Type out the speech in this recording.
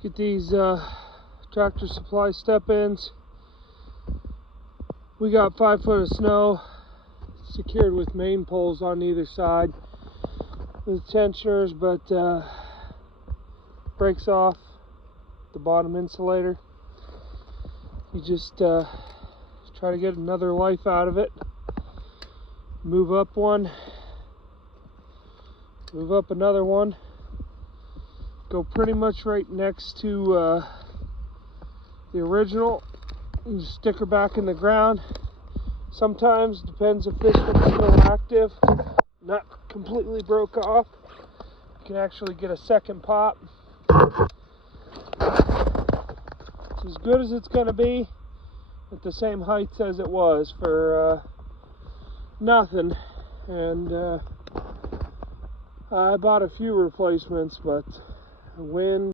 Get these Tractor Supply step-ins. We got 5 foot of snow secured with main poles on either side with tensioners, but breaks off the bottom insulator. You just try to get another life out of it. Move up one, move up another one, go pretty much right next to the original, and stick her back in the ground. Sometimes, depends if this one's still active, not completely broke off, you can actually get a second pop. It's as good as it's going to be at the same height as it was for nothing. And I bought a few replacements, but wind